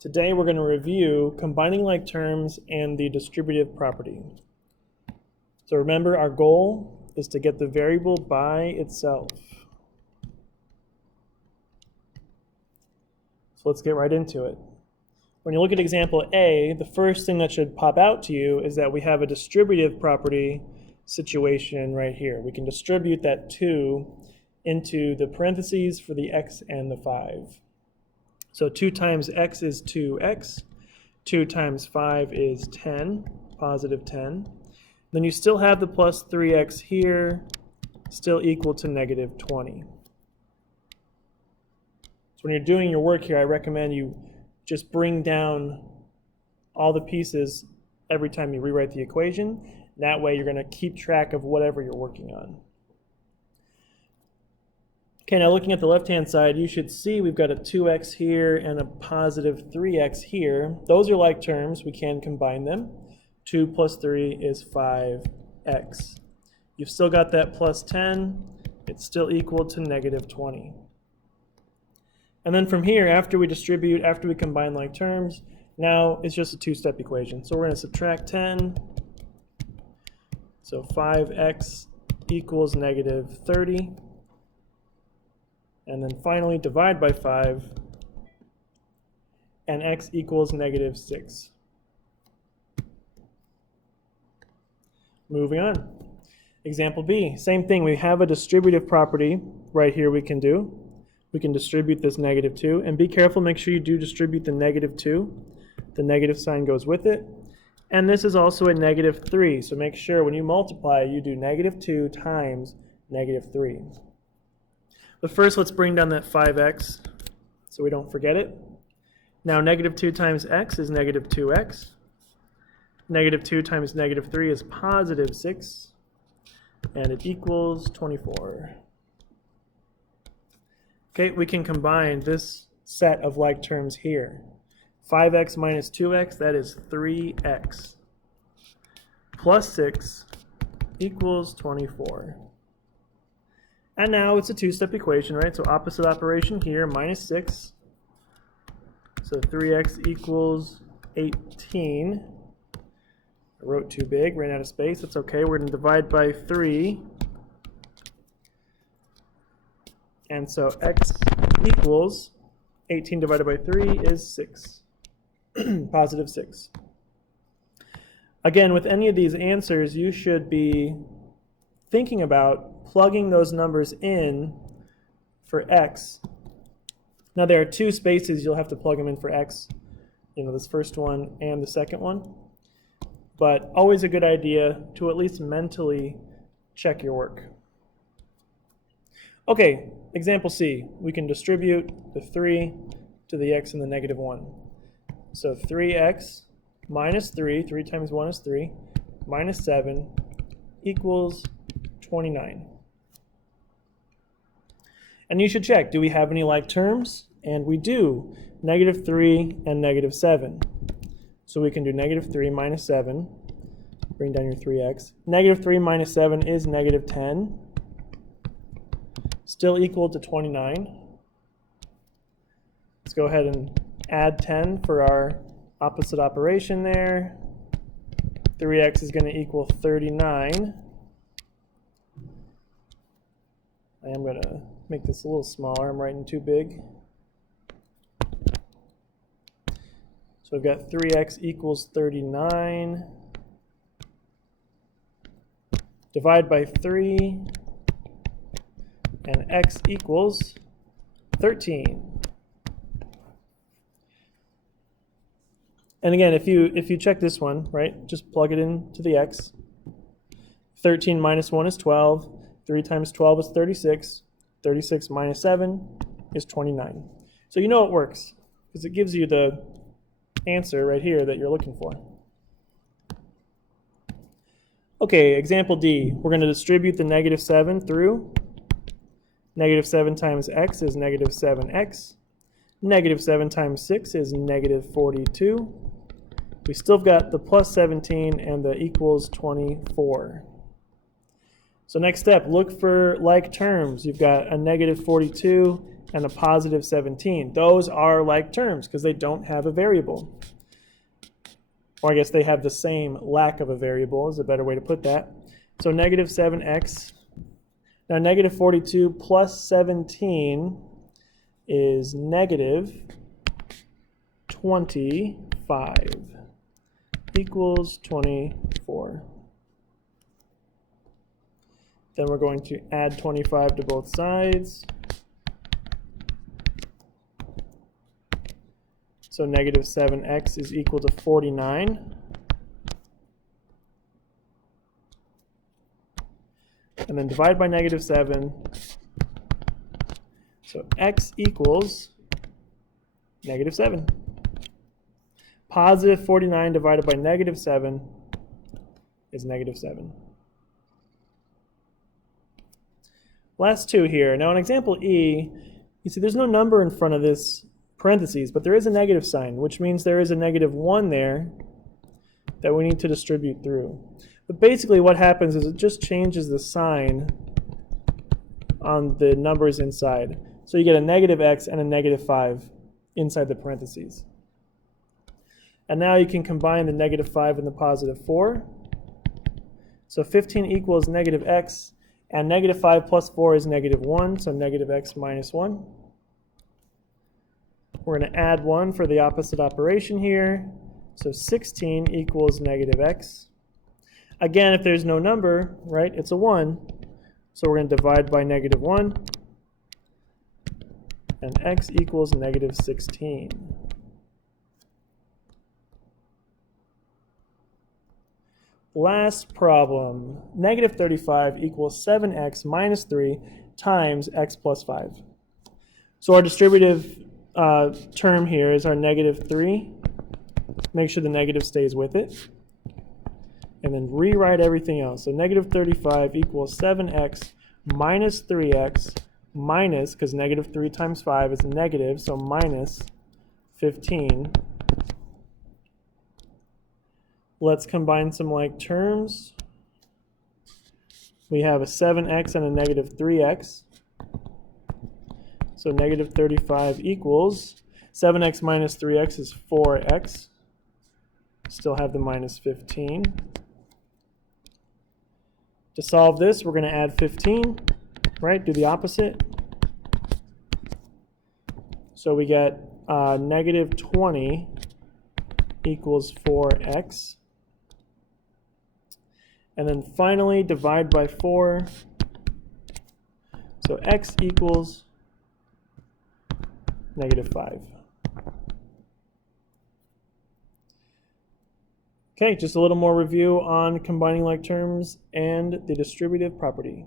Today we're going to review combining like terms and the distributive property. So remember, our goal is to get the variable by itself. So let's get right into it. When you look at example A, the first thing that should pop out to you is that we have a distributive property situation right here. We can distribute that 2 into the parentheses for the x and the 5. So 2 times x is 2x, 2 times 5 is 10, positive 10. Then you still have the plus 3x here, still equal to negative 20. So when you're doing your work here, I recommend you just bring down all the pieces every time you rewrite the equation. That way you're going to keep track of whatever you're working on. Okay, now looking at the left-hand side, you should see we've got a 2x here and a positive 3x here. Those are like terms. We can combine them. 2 plus 3 is 5x. You've still got that plus 10. It's still equal to negative 20. And then from here, after we distribute, after we combine like terms, now it's just a two-step equation. So we're going to subtract 10. So 5x equals negative 30. And then finally divide by 5, and x equals negative 6. Moving on. Example B, same thing. We have a distributive property right here we can do. We can distribute this negative 2. And be careful, make sure you do distribute the negative 2. The negative sign goes with it. And this is also a negative 3. So make sure when you multiply, you do negative 2 times negative 3. But first, let's bring down that 5x so we don't forget it. Now, negative 2 times x is negative 2x. Negative 2 times negative 3 is positive 6. And it equals 24. Okay, we can combine this set of like terms here. 5x minus 2x, that is 3x. Plus 6 equals 24. And now it's a two-step equation, right? So opposite operation here, minus 6. So 3x equals 18. I wrote too big, ran out of space. That's okay. We're going to divide by 3. And so x equals 18 divided by 3 is 6. Positive 6. Again, with any of these answers, you should be thinking about plugging those numbers in for x. Now there are 2 spaces you'll have to plug them in for x, this first one and the second one. But always a good idea to at least mentally check your work. Okay, example C. We can distribute the 3 to the x and the negative 1. So 3x minus 3, 3 times 1 is 3, minus 7 equals 29. And you should check, do we have any like terms? And we do, negative 3 and negative 7. So we can do negative 3 minus 7, bring down your 3x. Negative 3 minus 7 is negative 10, still equal to 29. Let's go ahead and add 10 for our opposite operation there. 3x is going to equal 39. I am going to make this a little smaller. I'm writing too big. So we've got 3x equals 39. Divide by 3. And x equals 13. And again, if you check this one, right, just plug it into the x. 13 minus 1 is 12. 3 times 12 is 36. 36 minus 7 is 29. So you know it works because it gives you the answer right here that you're looking for. Okay, example D. We're going to distribute the negative 7 through. Negative 7 times x is negative 7x. Negative 7 times 6 is negative 42. We still got the plus 17 and the equals 24. So next step, look for like terms. You've got a negative 42 and a positive 17. Those are like terms because they don't have a variable. Or I guess they have the same lack of a variable is a better way to put that. So negative 7x. Now negative 42 plus 17 is negative 25 equals 24. Then we're going to add 25 to both sides. So negative 7x is equal to 49. And then divide by negative 7. So x equals negative 7. Positive 49 divided by negative 7 is negative 7. Last two here. Now in example E, you see there's no number in front of this parentheses, but there is a negative sign, which means there is a negative 1 there that we need to distribute through. But basically what happens is it just changes the sign on the numbers inside. So you get a negative x and a negative 5 inside the parentheses. And now you can combine the negative 5 and the positive 4. So 15 equals negative x, and negative 5 plus 4 is negative 1, so negative x minus 1. We're going to add 1 for the opposite operation here. So 16 equals negative x. Again, if there's no number, right, it's a 1. So we're going to divide by negative 1. And x equals negative 16. Last problem. Negative 35 equals 7x minus 3 times x plus 5. So our distributive term here is our negative 3. Make sure the negative stays with it. And then rewrite everything else. So negative 35 equals 7x minus 3x minus, because negative 3 times 5 is negative, so minus 15. Let's combine some like terms. We have a 7x and a negative 3x. So negative 35 equals 7x minus 3x is 4x. Still have the minus 15. To solve this, we're going to add 15, right? Do the opposite. So we get negative 20 equals 4x. And then finally, divide by 4. So x equals negative 5. Okay, just a little more review on combining like terms and the distributive property.